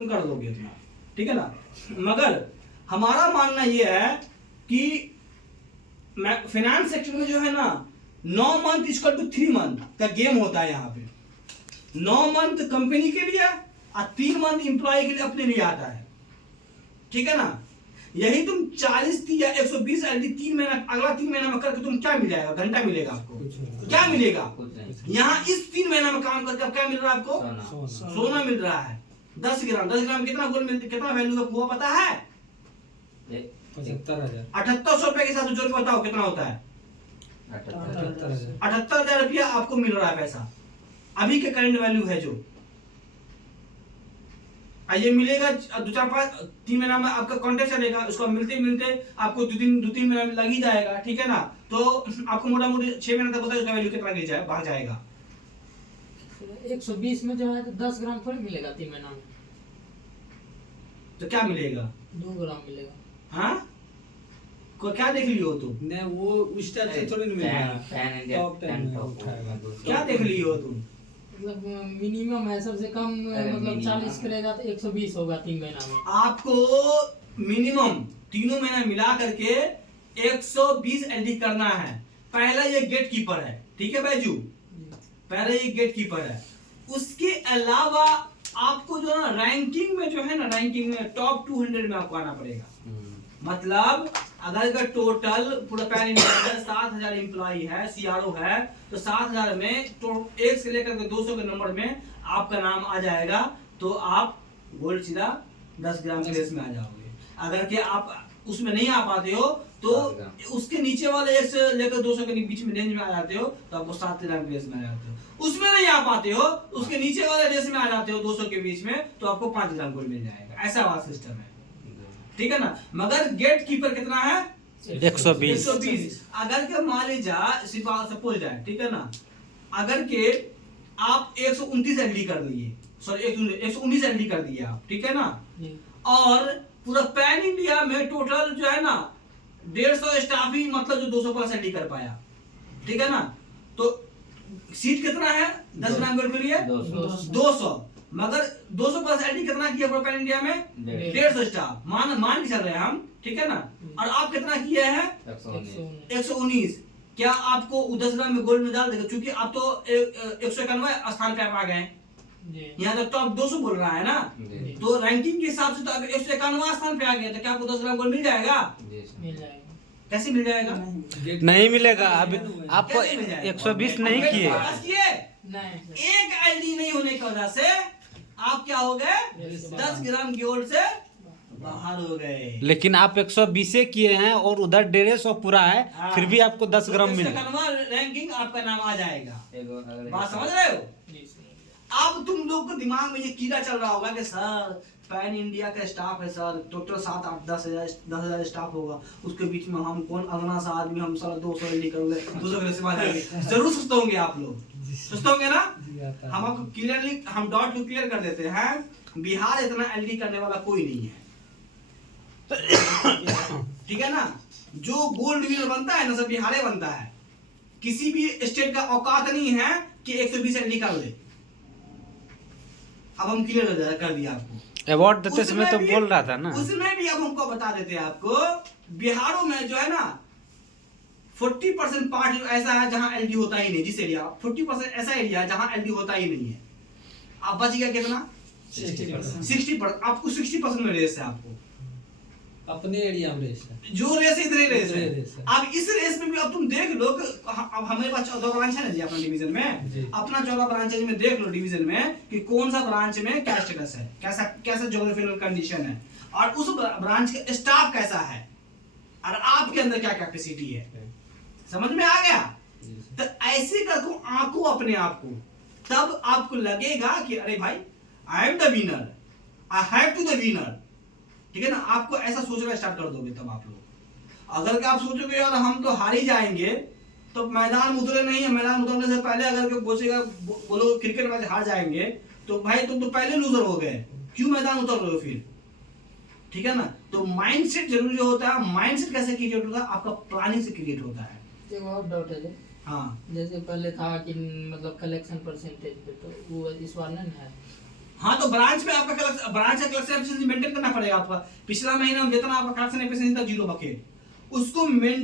कर दोगे इतना, ठीक है ना। मगर हमारा मानना यह है कि फाइनेंस सेक्टर में जो है ना 9 मंथ इक्वल टू 3 मंथ का गेम होता है। यहाँ पे 9 मंथ कंपनी के लिए और 3 मंथ एम्प्लॉय के लिए अपने लिए आता है, ठीक है ना। यही तुम 40 या 120 एलडी 3 महीना अगला 3 महीना में करके तुम क्या मिल जाएगा, घंटा मिलेगा आपको, क्या मिलेगा। यहाँ इस 3 महीना में काम करके क्या मिल रहा है आपको, सोना मिल रहा है। 10 ग्राम कितना गोल्ड मिलता, कितना वैल्यू हुआ पता है? 7800 रुपए के साथ जोड़ के बताओ कितना होता है। 78,000 रुपया आपको मिल रहा है पैसा, अभी के करंट वैल्यू है जो। ये मिलेगा 2-4-5-3 महीना में आपका कॉन्ट्रैक्ट चलेगा, उसको मिलते मिलते आपको 2-3 महीना लग ही जाएगा, ठीक है ना। तो आपको मोटा मोटी 6 महीना तक पता है उसका वैल्यू कितना गिर जाए, बढ़ जाएगा। 120 में जो है तो 10 ग्राम थोड़ी मिलेगा 3 महीना में, तो क्या मिलेगा, 2 ग्राम मिलेगा। हाँ को क्या देख लियो तुम? नहीं वो उस टाइप से थोड़ी नहीं मिलेगा, क्या देख लियो तुम? मतलब मिनिमम है, सबसे कम मतलब 40 करेगा तो 120 होगा 3 महीना में। आपको मिनिमम तीनों महीना मिला करके 120 एलडी करना है। पहला ये गेट कीपर है, ठीक है बैजू, पहले ये गेट कीपर है। उसके अलावा आपको जो है ना रैंकिंग में जो है ना, रैंकिंग में टॉप 200 में आपको आना पड़ेगा। मतलब अगर टोटल पूरा पैन इंडिया में 7,000 एम्प्लॉई है, सीआरओ है, तो 7,000 में तो 1 से लेकर के 200 के नंबर में आपका नाम आ जाएगा, तो आप गोल्ड सीधा 10 ग्राम के रेस में आ जाओगे। अगर के आप उसमें नहीं आ पाते हो तो उसके नीचे वाले 1 से लेकर 200 के बीच में रेंज में आ जाते हो, तो आपको 7 ग्राम के रेस में आ जाते हो। उसमें नहीं आ पाते हो, उसके नीचे वाले रेस में आ जाते हो 200 के बीच में, तो आपको 5 ग्राम गोल्ड मिल जाएगा। ऐसा वाला सिस्टम है, ठीक है ना। मगर गेट कीपर कितना है, 120। अगर के मान लीजिए सपोज है, ठीक है ना, अगर के आप 129 एलडी कर दिए, सॉरी 119 एलडी कर दिए आप, ठीक है ना, और पूरा पैन इंडिया में टोटल जो है ना 150 स्टाफ ही मतलब जो 200 एलडी कर पाया, ठीक है ना। तो सीट कितना है 10 ग्राम गोल्ड के लिए 200, मगर 200 प्लस एलडी कितना किया पूरा पैन इंडिया में 150 स्टाफ मान के चल रहे हैं हम, ठीक है ना। और आप कितना किए हैं 119। क्या आपको 10 ग्राम में गोल्ड में डाल देगा, क्योंकि आप तो 191 स्थान पे आप आ गए, यहाँ तो टॉप 200 बोल रहा है ना, तो रैंकिंग के हिसाब से तो आप 191 स्थान पे आ गए, तो क्या आपको 10 ग्राम गोल्ड मिल जाएगा? मिल जाएगा। कैसे मिल जाएगा? नहीं मिलेगा। अब आपको 120 नहीं किए, एक एलडी नहीं होने की वजह से आप क्या हो गए 10 ग्राम गोल्ड से बाहर हो गए। लेकिन आप 120 किए हैं और उधर 150 पूरा है, फिर भी आपको 10 ग्राम मिले। रैंकिंग आपका नाम आ जाएगा। बात समझ रहे हो? अब तुम लोग को दिमाग में ये कीड़ा चल रहा होगा कि सर पैन इंडिया का स्टाफ है सर, टोटल 7-8-10,000 स्टाफ होगा, उसके बीच में हम कौन अगना सा आदमी, हम सारा 200 एलडी करोगे, 200 के रेस में आ जाएंगे। जरूर सोचते होंगे आप लोग, सोचते होंगे ना। हम आपको क्लियरली हम डॉट को क्लियर कर देते हैं, बिहार इतना एलडी करने वाला कोई नहीं है, ठीक है ना। जो गोल्ड विनर बनता है ना सब बिहार बनता है, किसी भी स्टेट का औकात नहीं है कि 120 एलडी कर ले। अब हम क्लियर कर दिया आपको। अवार्ड देते समय तो बोल रहा था ना, उसमें भी अब हमको बता देते हैं आपको, बिहारों में जो है ना 40% पार्ट ऐसा है जहां एलडी होता ही नहीं, जिस एरिया 40% ऐसा एरिया है जहां एलडी होता ही नहीं है। आप बच गया कितना 60%। आपको 60% में रेस है, आपको अपने एरिया में रेस है, जो रेस है इधर रेस है। अब इस रेस में भी अब तुम देख लो कि अब हमारे पास 14 ब्रांच है ना जी अपना डिवीजन में, अपना 14 ब्रांच में देख लो डिवीजन में कि कौन सा ब्रांच में क्या स्टेटस है, कैसा ज्योग्राफिकल कंडीशन है, और उस ब्रांच का स्टाफ कैसा है, और आपके अंदर क्या कैपेसिटी है। समझ में आ गया? तो ऐसे कर दो आंखों अपने आप को, तब आपको लगेगा कि अरे भाई I am the winner, I have to the winner, ठीक है ना। आपको ऐसा सोचना स्टार्ट कर दोगे तब आप लोग। अगर कि आप सोचोगे यार हम तो हार ही जाएंगे, तो मैदान में उतरे नहीं है, मैदान में उतरने से पहले अगर के बोलेगा बोलो क्रिकेट मैच हार जाएंगे, तो भाई तुम तो पहले लूजर हो गए, क्यों मैदान उतर रहे हो फिर, ठीक है ना। तो माइंडसेट जरूरी होता है। माइंडसेट कैसे क्रिएट होता है? आपका प्लानिंग से क्रिएट होता है। एक और डाउट है, हाँ, जैसे पहले था कि मतलब कलेक्शन परसेंटेज पे, तो वो इस बार नहीं है हाँ तो ब्रांच में आपका ब्रांच का कलेक्शन एफिशिएंसी मेंटेन करना पड़ेगा आपका। पिछला महीना में जितना आपका कलेक्शन एफिशिएंसी था 0 बकेट, उसको मेंटेन